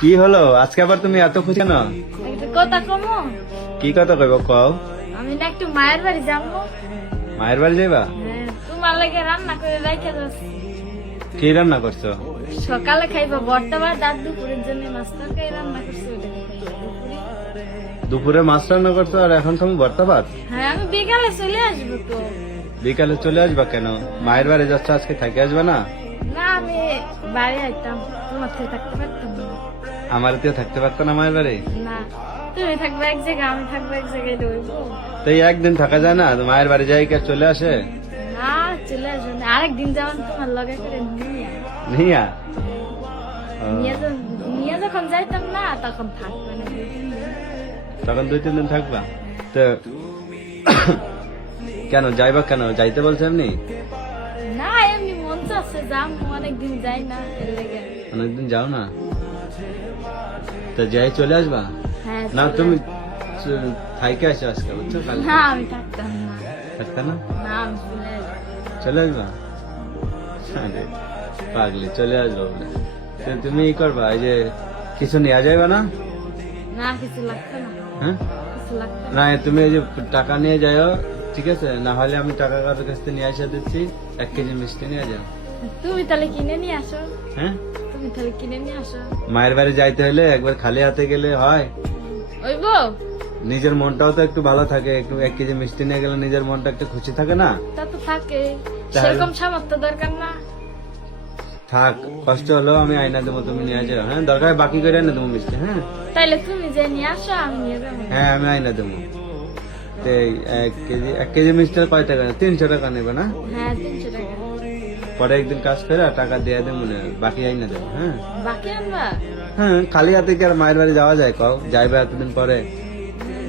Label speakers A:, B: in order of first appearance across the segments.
A: কি হলো? আজকে আবার তুমি এত খুশি কেন?
B: কথা কমো।
A: কি কথা কইব কও।
B: আমি না একটু মায়ের বাড়ি যাব।
A: মায়ের বাড়ি যাইবা?
B: হ্যাঁ, তোমার লাগে রান্না করে রেখে যাচ্ছি।
A: কি রান্না করছ?
B: সকালে খাইবা বর্তমান দাঁত দুপুরের জন্য মাছ তরকারি রান্না করছি দুপুরে।
A: মাছ রান্না করছ আর এখন তুমি ভর্তা ভাত?
B: হ্যাঁ আমি বিকালে চলে আসব তো।
A: বিকালে চলে আসবা কেন? মায়ের বাড়ি যাচ্ছ আজকে থাকি আসবে না?
B: আমি বাড়ি আইতাম তোমার থেকে থাকতে পারতাম না।
A: আমার তো থাকতে পারতো না মায়ের বাড়ি?
B: না তুমি থাকবে এক জায়গায় আমি থাকব এক জায়গায় রইবো।
A: একদিন থাকা যায় না? মায়ের বাড়ি যাই কে চলে আসে?
B: না চলে আসব না। আরেকদিন তোমার লগে করে নিয়ে আয়।
A: নিয়া?
B: নিয়ে যখন- যাইতাম না তখন থাকবে না দুই তিন দিন।
A: তখন দুই তিন দিন থাকবা? তো কেন যাইবা কেন? যাইতে বলছে এমনি?
B: যাম অনেকদিন যাই না
A: অনেকদিন যাও না? তো যাই চলে আসবা?
B: হ্যাঁ
A: না তুমি। থাইকে আসো আজকে বুঝছ? কাল
B: না আমি থাকতাম না।
A: থাকতে না?
B: না আমি চলে আসবা।
A: পাগলি চলে আসব তো তুমি ই করবা এই যে কিছু নেওয়া যাইবা না?
B: না কিছু না।
A: হ্যাঁ? না। তুমি এই যে টাকা নিয়ে যাও ঠিক আছে? না হলে আমি টাকা কারোর কাছ থেকে নিয়ে আসা দিচ্ছি এক কেজি মিষ্টি নিয়ে যাও।
B: তুমি তাহলে কিনে নিয়ে আসো।
A: হ্যাঁ?
B: তুমি তাহলে কিনে নিয়ে আসো।
A: মায়ের বাড়ি যাইতে হলে একবার খালি হাতে গেলে হয়।
B: ওই বউ?
A: নিজের মনটাও তো একটু ভালো থাকে একটু এক কেজি মিষ্টি নিয়ে গেলে নিজের মনটা একটু খুশি থাকে না?
B: তা তো থাকে। সেরকম সামর্থ্য দরকার না।
A: থাক কষ্ট হলো আমি আয়না দেবো তুমি নিয়ে যাও হ্যাঁ? দরকার বাকি করে এনে দেবো মিষ্টি হ্যাঁ?
B: তাইলে তুমি যে নিয়ে আসো আমি
A: হ্যাঁ আমি আয়না দেবো। এক কেজি এক কেজি মিষ্টির কয় টাকা? তিনশো টাকা নেবে না?
B: হ্যাঁ তিনশো টাকা।
A: পরে একদিন কাজ করে টাকা দিয়ে দেবো মনে হয়, বাকি আইনা দেবো হ্যাঁ।
B: বাকি আমরা
A: হ্যাঁ খালি হাতে কি আর মায়ের বাড়ি যাওয়া যায়? কও যাইবে এতদিন পরে?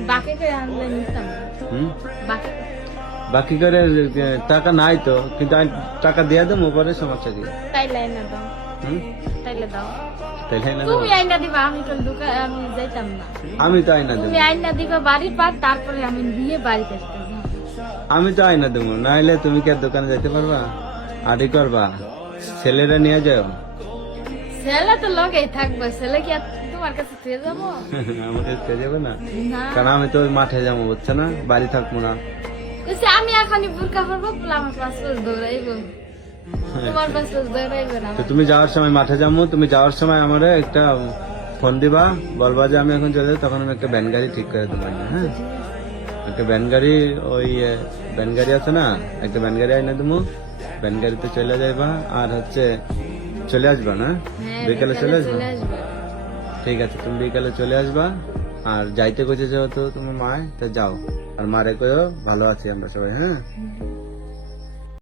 B: বাকি করে আনলে নিতাম।
A: হুম?
B: বাকি
A: বাকি করে টাকা নাই তো কিন্তু আমি টাকা দিয়ে দেবো পরে সমস্যা কি?
B: তাইলে আইনা দাও।
A: হুম?
B: তাইলে আমি তো না।
A: আইনা দেবো।
B: আমি
A: তো আইনা দেবো নাহলে তুমি কি আর দোকানে যেতে পারবা? আড়ি করবা? ছেলেরা নিয়ে যাও।
B: ছেলে তো লগেই থাকবে ছেলে কি তোমার কাছে যাব?
A: যাবে না? কারণ আমি তো মাঠে যাব বুঝছ না? বাড়ি থাকব না।
B: আমি এখনই বুরকা পরবো আমার দৌড়াইবো।
A: তো তুমি যাওয়ার সময় মাঠে যাব তুমি যাওয়ার সময় আমার একটা ফোন দিবা বলবা যে আমি এখন চলে তখন আমি একটা ভ্যান গাড়ি ঠিক করে দেবো হ্যাঁ? একটা ভ্যান গাড়ি ওই ভ্যান গাড়ি আছে না? একটা ভ্যান গাড়ি আইনে দেবো। ভ্যান গাড়িতে চলে যাইবা আর হচ্ছে চলে আসবা না? বিকালে বিকেলে
B: চলে আসবা।
A: ঠিক আছে তুমি বিকালে চলে আসবা আর যাইতে কইছে যেহেতু তুমি মায় তা যাও। আর মারে কইও ভালো আছি আমরা সবাই হ্যাঁ?